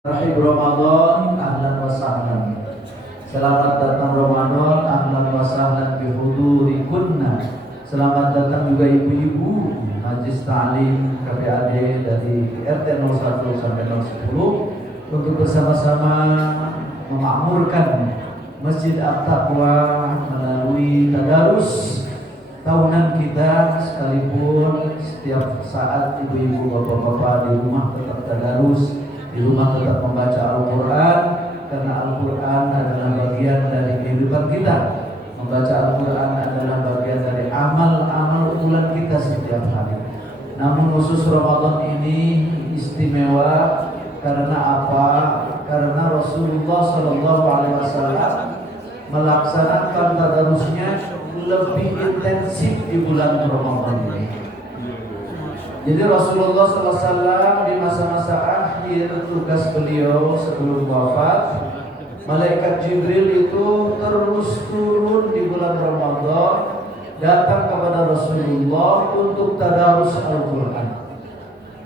Rahib Ramadan, ahlan wa sahlan. Selamat datang Ramadan, ahlan wa sahlan bihudurikunna. Selamat datang juga ibu-ibu Majlis Ta'lim KPAD dari RT 01 sampai 010 untuk bersama-sama memakmurkan Masjid At-Taqwa melalui tadarus tahunan kita, sekalipun setiap saat ibu-ibu bapak-bapak di rumah tetap tadarus, di rumah tetap membaca Al-Quran, karena Al-Quran adalah bagian dari kehidupan kita. Membaca Al-Quran adalah bagian dari amal-amal bulan kita setiap hari. Namun khusus Ramadan ini istimewa karena apa? Karena Rasulullah SAW melaksanakan tadarusnya lebih intensif di bulan Ramadan ini. Jadi Rasulullah SAW di masa-masa akhir tugas beliau sebelum wafat, malaikat Jibril itu terus turun di bulan Ramadan, datang kepada Rasulullah untuk tadarus Al-Quran.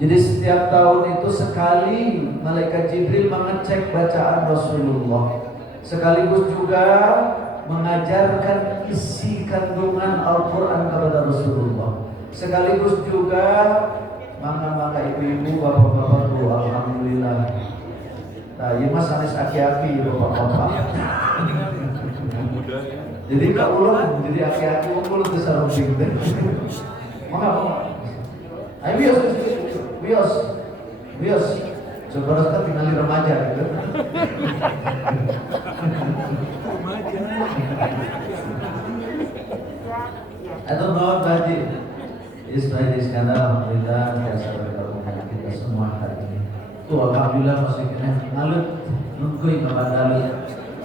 Jadi setiap tahun itu sekali malaikat Jibril mengecek bacaan Rasulullah, sekaligus juga mengajarkan isi kandungan Al-Quran kepada Rasulullah. Sekaligus juga maka ibu-ibu, bapak-bapak tuh alhamdulillah. Nah, ini mas anis aki-aki bapak-bapak. Jadi kak ulang, jadi aki-aki umpul ke sarung deh. Maka, ayo bios. Coba kita tinggal remaja gitu. Atau mau baji. Setelah Iskandar, alhamdulillah biasa bergabung kita semua hari ini. Tuh alhamdulillah masih kena ngalut, nungguin kepada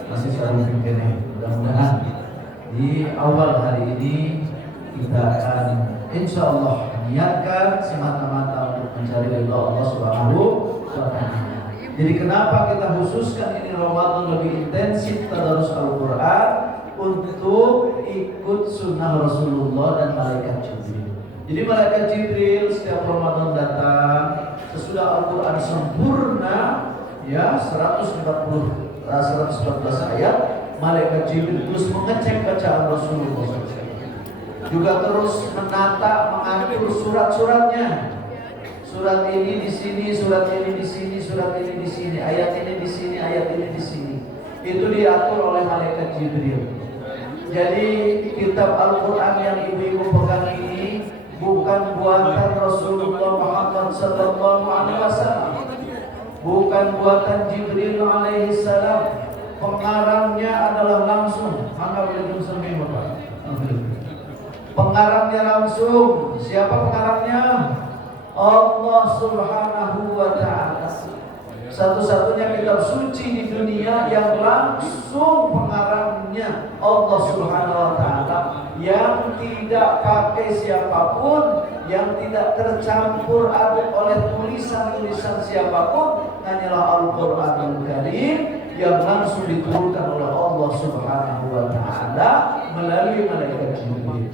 masih selalu kena. Mudah-mudahan di awal hari ini kita akan insya Allah niatkan semata-mata untuk mencari ridha Allah Subhanahu wa Ta'ala. Jadi kenapa kita khususkan ini Ramadan lebih intensif tadarus Al-Quran untuk ikut sunnah Rasulullah dan malaikat Jibril. Jadi malaikat Jibril setiap Ramadan datang sesudah Al-Quran sempurna ya 114 ayat, malaikat Jibril terus mengecek bacaan Rasulullah, juga terus menata, mengatur surat-suratnya. Surat ini di sini, surat ini di sini, surat ini di sini, ayat ini di sini, ayat ini di sini. Itu diatur oleh malaikat Jibril. Jadi kitab Al-Quran yang ibu-ibu pegang ini bukan buatan Rasulullah Muhammad sallallahu alaihi wasallam, bukan buatan Jibril alaihi salam. Pengarangnya adalah langsung, anggap belum semai Bapak. Pengarangnya langsung. Siapa pengarangnya? Allah Subhanahu wa Ta'ala. Satu-satunya kitab suci di dunia yang langsung pengarangnya Allah Subhanahu wa Ta'ala, yang tidak pakai siapapun, yang tidak tercampur aduk oleh tulisan-tulisan siapapun, hanyalah Al-Qur'anul Karim yang langsung diturunkan oleh Allah Subhanahu wa Ta'ala melalui malaikat Jibril.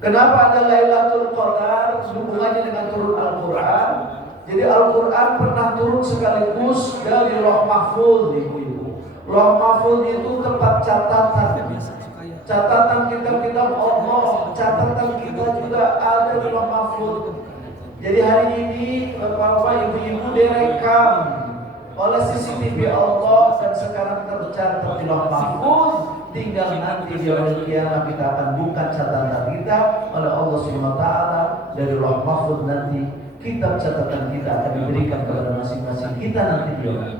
Kenapa ada Lailatul Qadar hubungannya dengan turun Al-Quran? Jadi Al-Quran pernah turun sekaligus dari Lauh Mahfuz, ibu-ibu. Lauh Mahfuz itu tempat catatan. Catatan kitab-kitab Allah, catatan kita juga ada di Lauh Mahfuz. Jadi hari ini bapak-bapak, ibu-ibu direkam oleh CCTV Allah dan sekarang tercatat di Lauh Mahfuz. Tinggal nanti di hari kiamat kita akan buka catatan kita oleh Allah Subhanahu wa Ta'ala dari Lauh Mahfuz. Nanti kitab catatan kita akan diberikan kepada masing-masing kita nanti di hari.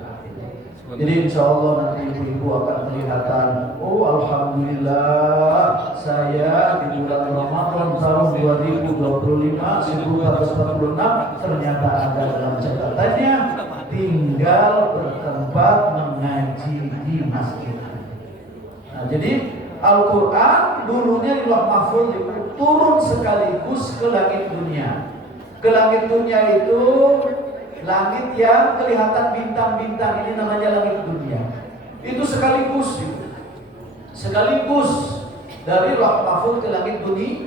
Jadi insya Allah nanti ibu-ibu akan kelihatan, oh alhamdulillah saya di bulan Ramadan tahun 2025 1446 ternyata ada dalam catatannya, tinggal bertempat mengaji di masjid. Nah, jadi Al-Quran dulunya di Lauh Mahfuz turun sekaligus ke langit dunia. Ke langit dunia itu langit yang kelihatan bintang-bintang, ini namanya langit dunia. Itu sekaligus dari Lauh Mahfuz ke langit dunia.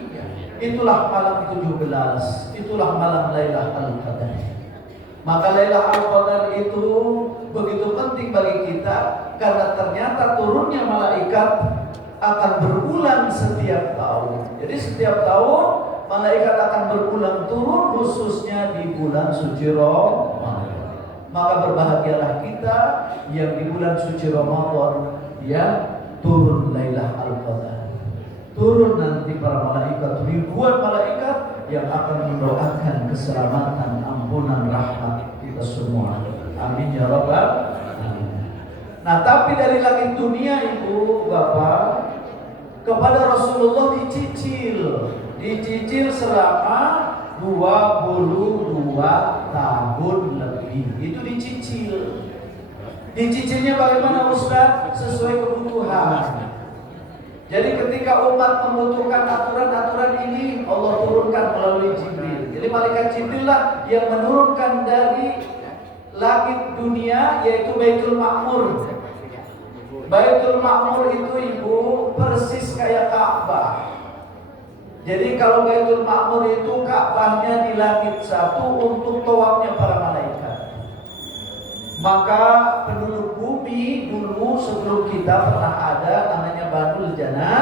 Itulah malam 17, itulah malam Lailatul Qadar. Maka Lailatul Qadar itu begitu penting bagi kita karena ternyata turunnya malaikat akan berulang setiap tahun. Jadi setiap tahun malaikat akan berulang turun khususnya di bulan suci Ramadan. Maka berbahagialah kita yang di bulan suci Ramadan ya turun Lailatul Qadar. Turun nanti para malaikat, ribuan malaikat yang akan mendoakan keselamatan, ampunan, rahmat kita semua. Amin ya rabbal alamin. Nah, tapi dari langit dunia itu Bapak kepada Rasulullah dicicil selama 22 tahun lebih. Itu dicicil. Dicicilnya bagaimana Ustaz? Sesuai kebutuhan. Jadi ketika umat membutuhkan aturan-aturan ini, Allah turunkan melalui Jibril. Jadi malaikat Jibril lah yang menurunkan dari langit dunia, yaitu Baitul Ma'mur. Baitul Ma'mur itu Ibu persis kayak Ka'bah. Jadi kalau Baitul Ma'mur itu Ka'bahnya di langit satu untuk tawafnya para malaikat. Maka penduduk bumi dulu sebelum kita pernah ada namanya Banul Jannah.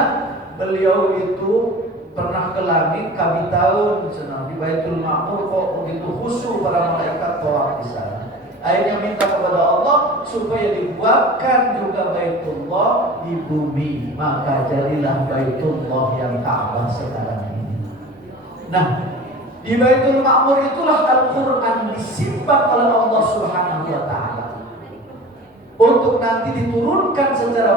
Beliau itu pernah ke langit kami tahun di Baitul Ma'mur kok begitu khusyuk para malaikat tawaf di sana. Akhirnya minta kepada Allah supaya dibuatkan juga Baitullah di bumi. Maka jadilah Baitullah yang Ka'bah sekarang ini. Nah, di Baitul Ma'mur itulah Al-Quran disimpan oleh Allah Subhanahu wa Ta'ala untuk nanti diturunkan secara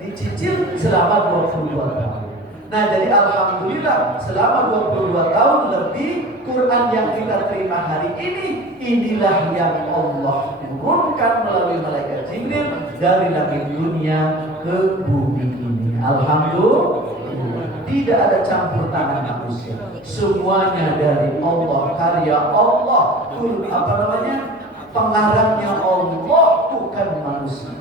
dicicil selama 22 tahun. Nah, jadi alhamdulillah selama 22 tahun lebih Quran yang kita terima hari ini inilah yang Allah turunkan melalui malaikat Jibril dari langit dunia ke bumi ini. Alhamdulillah. Tidak ada campur tangan manusia. Semuanya dari Allah, karya Allah. Pengarangnya Allah, bukan manusia.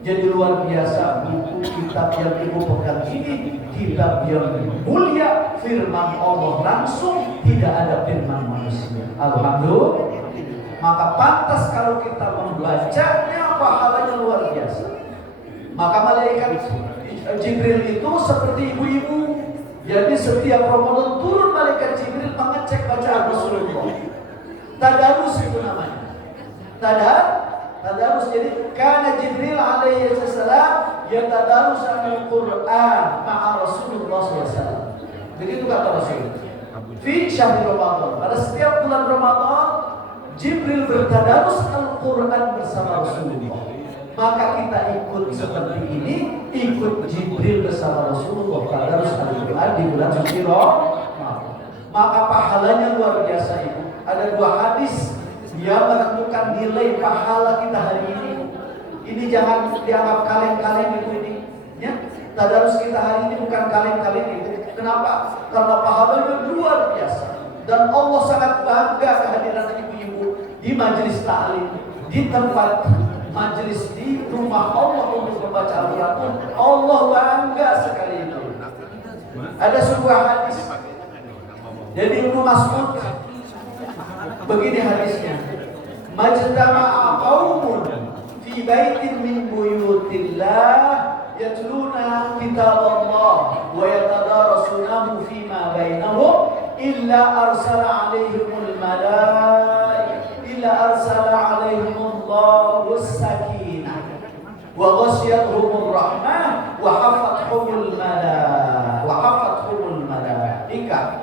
Jadi luar biasa buku kitab yang Ibu pegang ini, kitab yang mulia, firman Allah langsung, tidak ada firman manusia. Alhamdulillah. Maka pantas kalau kita membacanya pahalanya luar biasa. Maka malaikat Jibril itu seperti ibu-ibu. Jadi setiap Ramadan turun malaikat Jibril mengecek bacaan Rasulullah. Tadarus itu namanya. Tadarus. Jadi karena Jibril alaihi salam yatadarus al-Qur'an ma'a Rasulullah SAW. Begitu kata Rasul. Fi syahr Ramadan. Pada setiap bulan Ramadan Jibril bertadarus Al-Qur'an bersama Rasulullah. Maka kita ikut seperti ini, ikut Jibril bersama Rasulullah tadarus Al-Qur'an di bulan suci Ramadan. Maka pahalanya luar biasa Ibu. Ada 2 hadis yang menentukan nilai pahala kita hari ini. Ini jangan dianggap kaleng-kaleng itu ini. Ya, tadarus kita hari ini bukan kaleng-kaleng itu. Kenapa? Karena pahalanya luar biasa. Dan Allah sangat bangga kehadiran ibu-ibu di majelis ta'lim, di tempat majelis di rumah Allah untuk membaca Al-Quran. Allah bangga sekali itu. Ada sebuah hadis. Jadi Ibnu Mas'ud begini hadisnya. Majtama'a qaumun fi baitin min buyutillah yatluna kitab-Allah wa yatadarasunahu fima bainahum illa arsala alaihimul Allahu as-sakinah wa ghasyiyatuhumur rahmah wa hafathumul malaikah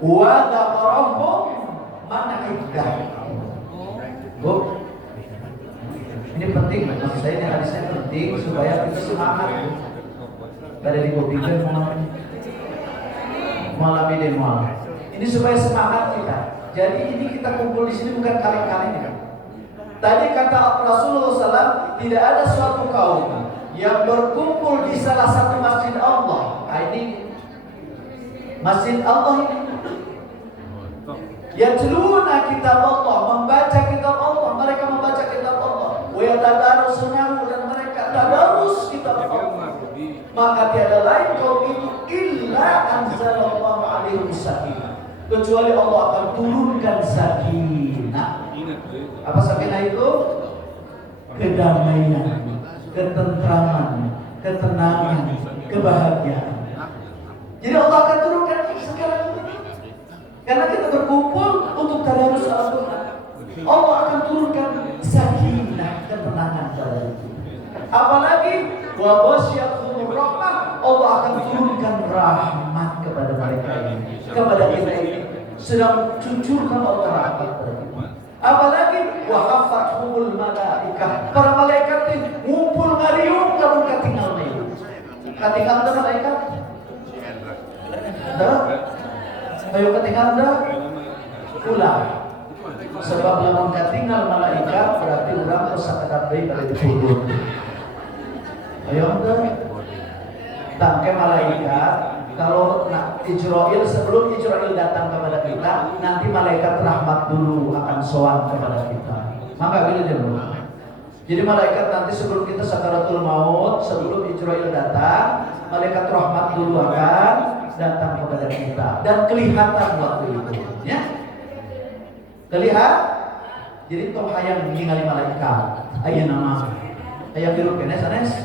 wa dzakarahum man iddah. Bu, ini penting, maksud saya ini hadisnya penting supaya kita semangat. Gak ada dikopikan malam ini malam. Ini supaya semangat kita. Jadi ini kita kumpul di sini bukan kaleng-kaleng. Tadi kata Rasulullah SAW, tidak ada suatu kaum yang berkumpul di salah satu masjid Allah. Nah, ini masjid Allah ini. Yatluna kitab Allah, membaca kitab Allah, mereka membaca kitab Allah. Wa yatadarasunahu, dan mereka tadarus kitab Allah. Maka tiada lain kaum itu illa anzalallahu alaihi sakinah, kecuali Allah akan turunkan sakinah. Apa sakinah itu? Kedamaian, ketentraman, ketenangan, kebahagiaan. Jadi Allah akan turunkan sekarang ini. Karena kita berkumpul untuk tadarus Al-Quran. Allah akan turunkan sakinah, ketenangan pada kita. Apalagi wa ghasyiyatuhum rahmah, Allah akan turunkan rahmat kepada mereka ini, kepada kita ini. Sedang cucurkan Allah rahmat kepada kita. Apalagi wa hafathumul malaikah, para malaikat ini ngumpul ngariung lamun katinggal ieu. Katinggal teh malaikat. Dah. Ayo katinggal dah. Ulah. Sebab lamun katinggal malaikat berarti urang sakadap deui bari dikubur. Ayo dah. Tangke malaikat kalau Israil, sebelum Israil datang kepada kita, nanti malaikat rahmat dulu akan sowan kepada kita. Maka gitu dulu. Jadi malaikat nanti sebelum kita sakaratul maut, sebelum Israil datang, malaikat rahmat dulu akan datang kepada kita dan kelihatan waktu itu, ya. Kelihatan. Jadi toh hayang ningali malaikat. Aya nama. Aya biru kene sanes.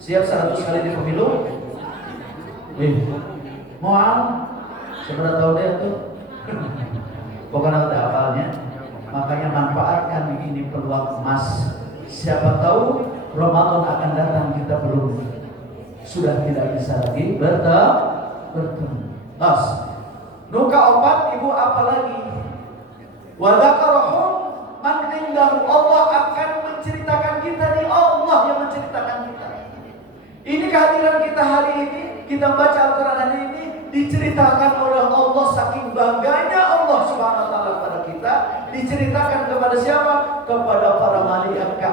Siap 100 kali di pemilu. Moal seberapa tahun dia tuh? Pokoknya ada hafalnya. Makanya manfaatkan ini peluang emas. Siapa tahu Ramadan akan datang, kita belum, sudah tidak bisa lagi bertemu. Terus nuka opat ibu apalagi? Wa dzakarahum man indahu, Allah akan menceritakan kita nih, Allah yang menceritakan kita. Ini kehadiran kita hari ini, kita baca Al-Quran hari ini, diceritakan oleh Allah, saking bangganya Allah Subhanahu wa taala kepada kita, diceritakan kepada siapa? Kepada para malaikat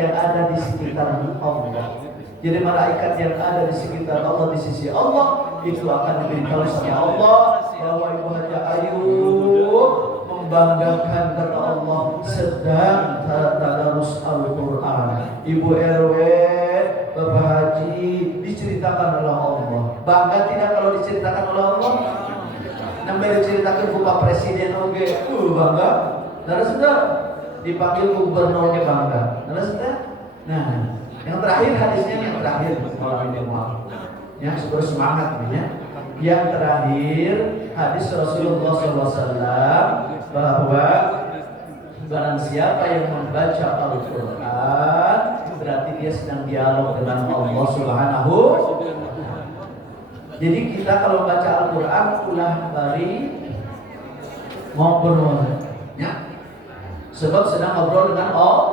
yang ada di sekitar Allah. Jadi malaikat yang ada di sekitar Allah, di sisi Allah, itu akan diberitahu sama Allah bahwa Ibu Haja Ayu membanggakan karena Allah sedang tadarus Al-Quran. Ibu RW, Bapak Haji diceritakan oleh Allah. Bangga tidak kalau diceritakan oleh Allah? Namanya diceritakan ke Pak Presiden oke, bangga. Nah, sudah dipanggil gubernurnya bangga. Nah, sudah. Nah, yang terakhir hadisnya yang terakhir malam ini ya, supaya semangat ya. Yang terakhir hadis Rasulullah SAW bahwa barang siapa yang membaca Al-Quran berarti dia sedang dialog dengan Allah Subhanahu. Jadi kita kalau baca Al-Quran ulah bari ngobrol ya. Sebab sedang ngobrol dengan Allah.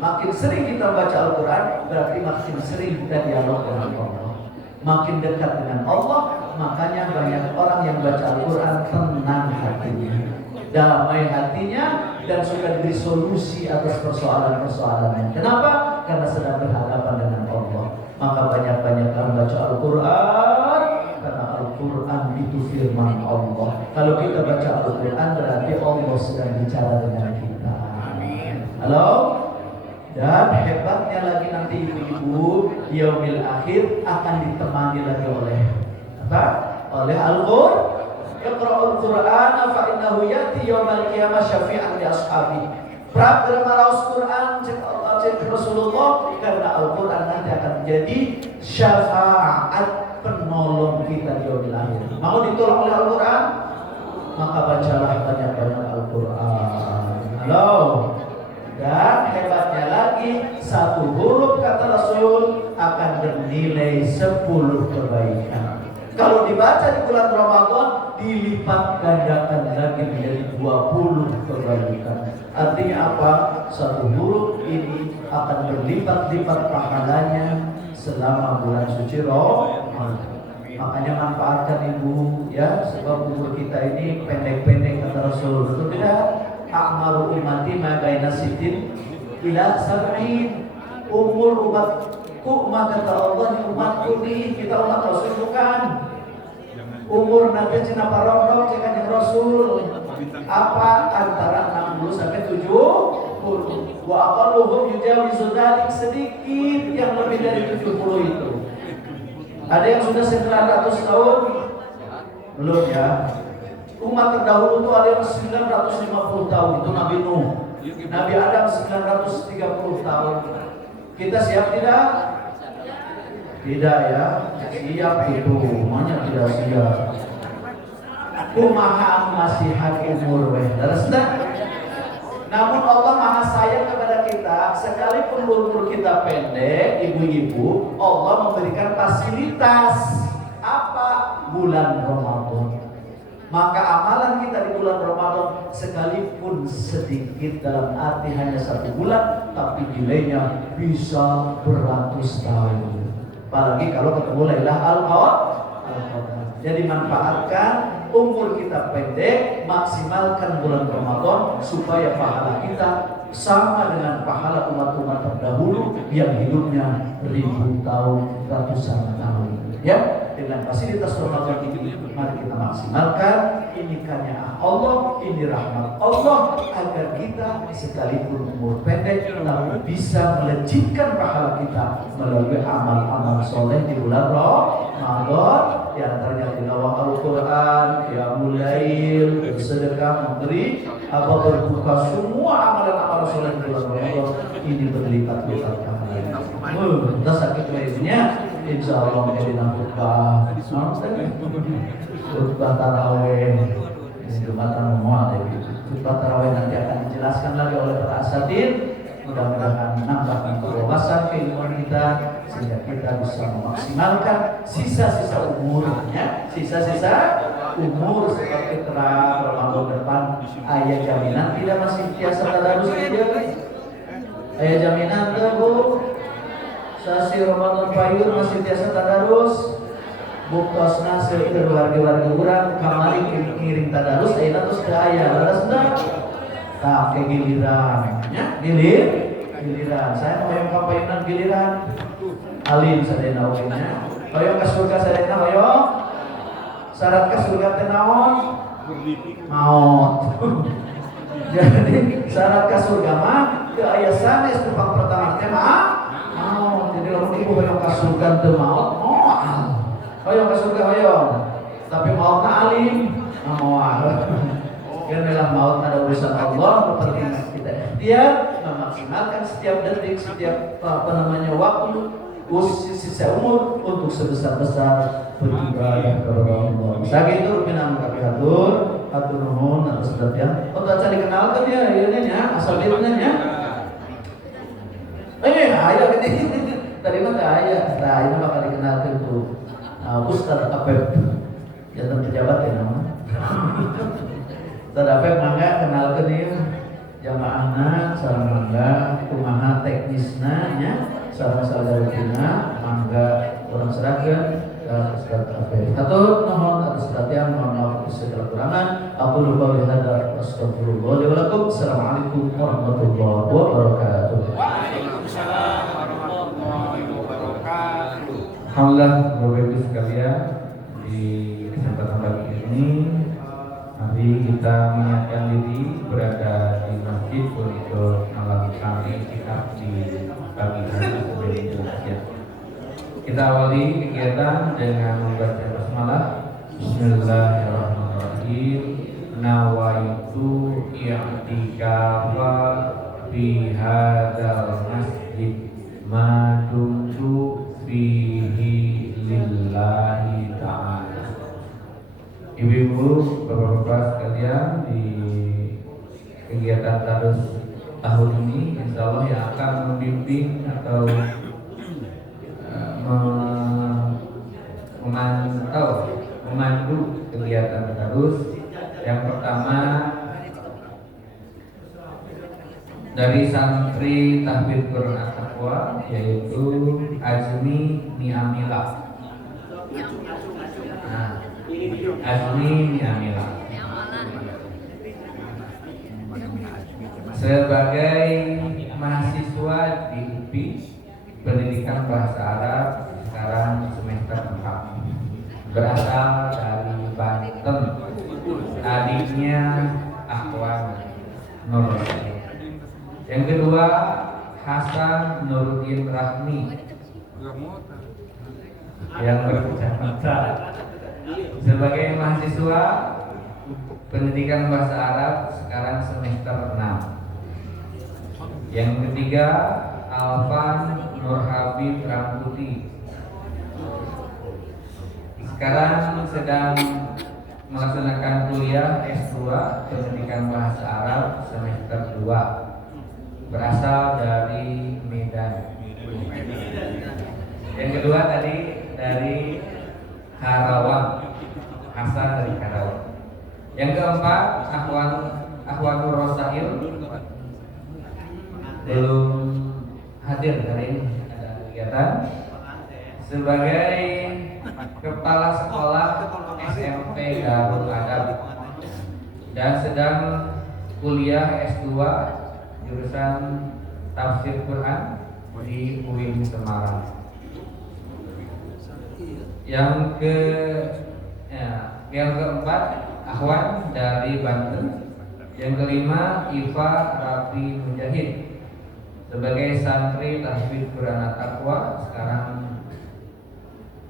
Makin sering kita baca Al-Quran berarti makin sering kita dialog dengan Allah. Makin dekat dengan Allah, makanya banyak orang yang baca Al-Quran tenang hatinya, damai hatinya, dan sudah diberi solusi atas persoalan-persoalannya. Kenapa? Karena sedang berhadapan dengan Allah. Maka banyak-banyak baca Al-Quran, karena Al-Quran itu firman Allah. Kalau kita baca Al-Quran berarti Allah sedang bicara dengan kita. Halo? Dan hebatnya lagi nanti ibu-ibu yaumil akhir akan ditemani lagi oleh apa? Oleh Al-Quran. Iqra'ul Qur'ana fa innahu ya'ti yaumal qiyamah syafi'an li ashabi. Pragramaus Quran cek Rasulullah, karena Al-Quran nanti akan menjadi syafaat, penolong kita di yaumil akhir. Mau ditolong oleh Al-Quran? Maka bacalah banyak-banyak Al-Quran. Halo. Dan hebatnya lagi, satu huruf kata Rasul akan bernilai 10 kebaikan. Kalau dibaca di bulan Ramadan, dilipat gandakan lagi menjadi 20 kebaikan. Artinya apa? Satu huruf ini akan berlipat-lipat pahalanya selama bulan suci Ramadan. Makanya manfaatkan ibu ya, sebab umur kita ini pendek-pendek kata Rasul. Betul tidak? A'maru ummati ma baina sitin ila sab'in. Umur umatku, maka kata Allah, di umatku nih, kita umat Rasul bukan. Umur nanti cina parong cekan yang Rasul apa antara 60 sampai 70. Wa aqalluhum yujawizu dzalik, sedikit yang lebih dari 70 itu. Ada yang sudah 900 tahun? Belum ya. Umat terdahulu itu ada yang 950 tahun, itu Nabi Nuh. Nabi Adam 930 tahun. Kita siap tidak? Tidak ya. Siap itu, namanya tidak siap. Kumaha masihat umur weh. Namun Allah Maha sayang kepada kita. Sekalipun umur kita pendek, ibu-ibu, Allah memberikan fasilitas. Apa? Bulan Ramadan. Maka amalan kita di bulan Ramadan sekalipun sedikit, dalam arti hanya 1 bulan, tapi nilainya bisa beratus tahun. Apalagi kalau ketemu Lailatul Qadar. Jadi manfaatkan umur kita pendek, maksimalkan bulan Ramadan supaya pahala kita sama dengan pahala umat-umat terdahulu yang hidupnya ribu tahun, ratusan tahun. Ya, dengan fasilitas Ramadan ini mari kita maksimalkan. Ini karunia Allah, ini rahmat Allah agar kita sekalipun umur pendek namun bisa melejitkan pahala kita melalui amal-amal soleh di bulan Ramadan. Di antaranya tilawah Al-Quran, qiyamul lail, bersedekah, memberi, berbuka, semua amalan-amalan soleh di bulan Ramadan ini berlipat-lipat pahalanya. Kita sakit lainnya, insya Allah menjadi nafkah. Khutbah taraweh, Jumatan Mu'ad. Khutbah taraweh nanti akan dijelaskan lagi oleh para asatidz. Mudah-mudahan menambah wawasan keilmuan kita sehingga kita bisa memaksimalkan sisa-sisa umurnya, sisa-sisa umur seperti terang Ramadan depan. Ayah jaminan tidak masih biasa tadarus dia. Ayah jaminan tuh Bu. Sasi Ramadan payun masih biasa tadarus. Buktosna seueur warga-warga urang kamari ngiring tadarus ayeuna tos teu aya leresna. Tah ke giliran nya giliran saya hoyong ka payunan giliran alim sadayana oge nya hoyong ka surga sadayana hoyong syarat ka surga teh naon maot. Jadi syarat ka surga mah teu aya sanes tupang pertama teh mah maot. Jadi lamun ibu hoyong ka surga teu maot moal hoyong ka surga hoyong tapi maotna alim moal. Karena maut ada urusan Allah, penting kita ikhtiar memaksimalkan setiap detik, setiap waktu, sisa umur untuk sebesar-besar beribadah kepada Allah. Sakitu pinang kami hatur nuhun atas perhatian. Untuk acara dikenalkan ya, ini ya, asal bilangnya. Ayo gini. Tadi mah ayah, ini bakal dikenalkan tuh Ustaz Apep, jangan pejabat ya namanya. Terdapat mangga kenalkan ya jamaahna sareng mangga kumaha teknisna nya sareng sadayana mangga urang serahkeun ka Ustaz Afif. Hatur nuhun atas perhatian, mohon maaf atas segala kurangan. Aku lupa bihadza astagfirullah li wa lakum. Assalamualaikum warahmatullahi wabarakatuh. Waalaikumsalam warahmatullahi wabarakatuh. Alhamdulillah Bapak Ibu sekalian, di kesempatan pagi ini mari kita menyiapkan diri berada di masjid untuk melakukan iktikaf di pagi hari sebelum dijelaskan. Kita awali kegiatan dengan membaca basmalah. Bismillahirrahmanirrahim. Nawaitu i'tikafa fi hadzal masjid ma dumtu fihi lillahi ta'ala. Ibu-ibu, bapak-bapak sekalian, di kegiatan tadarus tahun ini insya Allah yang akan membimbing atau memandu kegiatan tadarus yang pertama dari santri tahfidz Quran At-Taqwa, yaitu Azmi Niamila. Azmi Niamila sebagai mahasiswa di UPI Pendidikan Bahasa Arab sekarang semester 4, berasal dari Banten. Adiknya Akhwan Nur. Yang kedua Hasan Nuruddin Rahmi yang berkecamatan sebagai mahasiswa pendidikan bahasa Arab sekarang semester 6. Yang ketiga Alvan Nurhabib Ramputi, sekarang sedang melaksanakan kuliah S2 pendidikan bahasa Arab semester 2, berasal dari Medan. Yang kedua tadi dari Karawang, asal dari Karawang. Yang keempat Ahwanur Rosail, belum hadir hari ini, ada kegiatan sebagai kepala sekolah SMP Darul Adab dan sedang kuliah S2 jurusan Tafsir Quran di UIN Semarang. Yang keempat Ahwan dari Banten. Yang kelima Iva Rafi Mujahid sebagai santri tahfidz Quran Taqwa, sekarang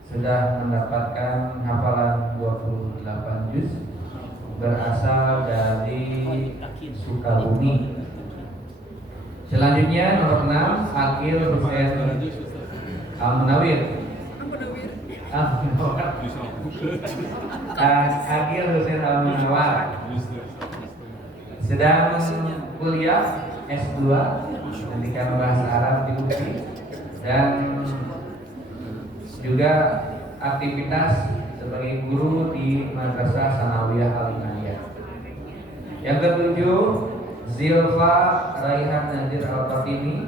sudah mendapatkan hafalan 28 juz, berasal dari Sukabumi. Selanjutnya nomor 6 Akil Hussein Al-Munawir. Akil Hussein Al-Munawar sedang kuliah S2 pendidikan bahasa Arab di UPI dan juga aktivitas sebagai guru di Madrasah Sanawiyah Al-Imaniyah. Yang ketujuh Zilfa Raihan Nadir Al-Fatimi.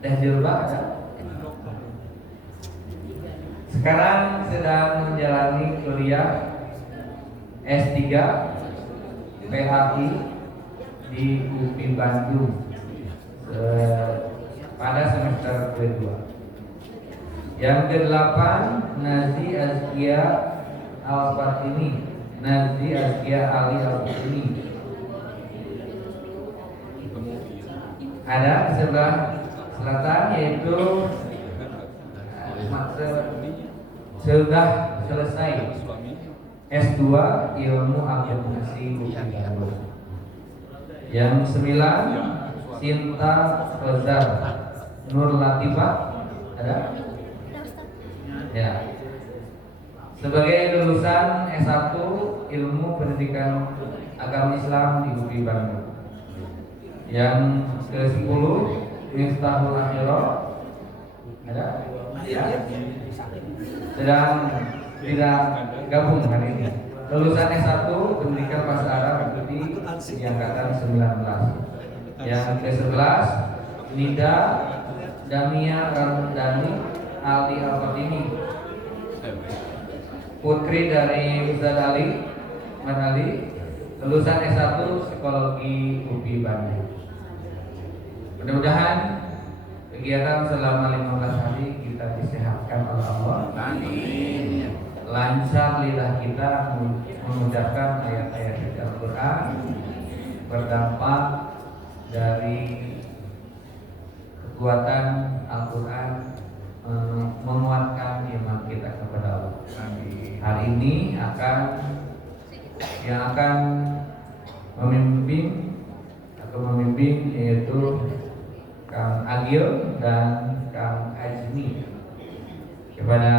Zilfa ada? Sekarang sedang menjalani kuliah S3 PHI di UPI Bandung pada semester kedua. Yang kedelapan Nazi Azkia Al-Fatimi, Nazi Azkia Ali Al-Fatimi. Ada sebelah selatan, yaitu sudah selesai S2 Ilmu Akuntansi UPI Bandung. Yang 9 Sinta Rozar Nur Latifah, ada? Ya. Sebagai lulusan S1 Ilmu Pendidikan Agama Islam di UPI Bandung. Yang ke-10 Miftahul Akhirah, ada? Ya. Sedang tidak gabung hari ini. Lulusan S1 Pendidikan Bahasa Arab di angkatan 19. Yang ke-11 Nida Damia Ramdhani Ali Al-Fatimi, putri dari Ustaz Ali Manali, lulusan S1 Psikologi UPI Bandung. Mudah-mudahan kegiatan selama 15 hari kita disehatkan oleh Allah. Amin. Lancar lidah kita mengucapkan ayat-ayat dari Al-Quran, berdampak dari kekuatan Al-Quran, menguatkan iman kita kepada Allah. Hari ini yang akan memimpin yaitu Kang Agil dan Kang Ajmi. Kepada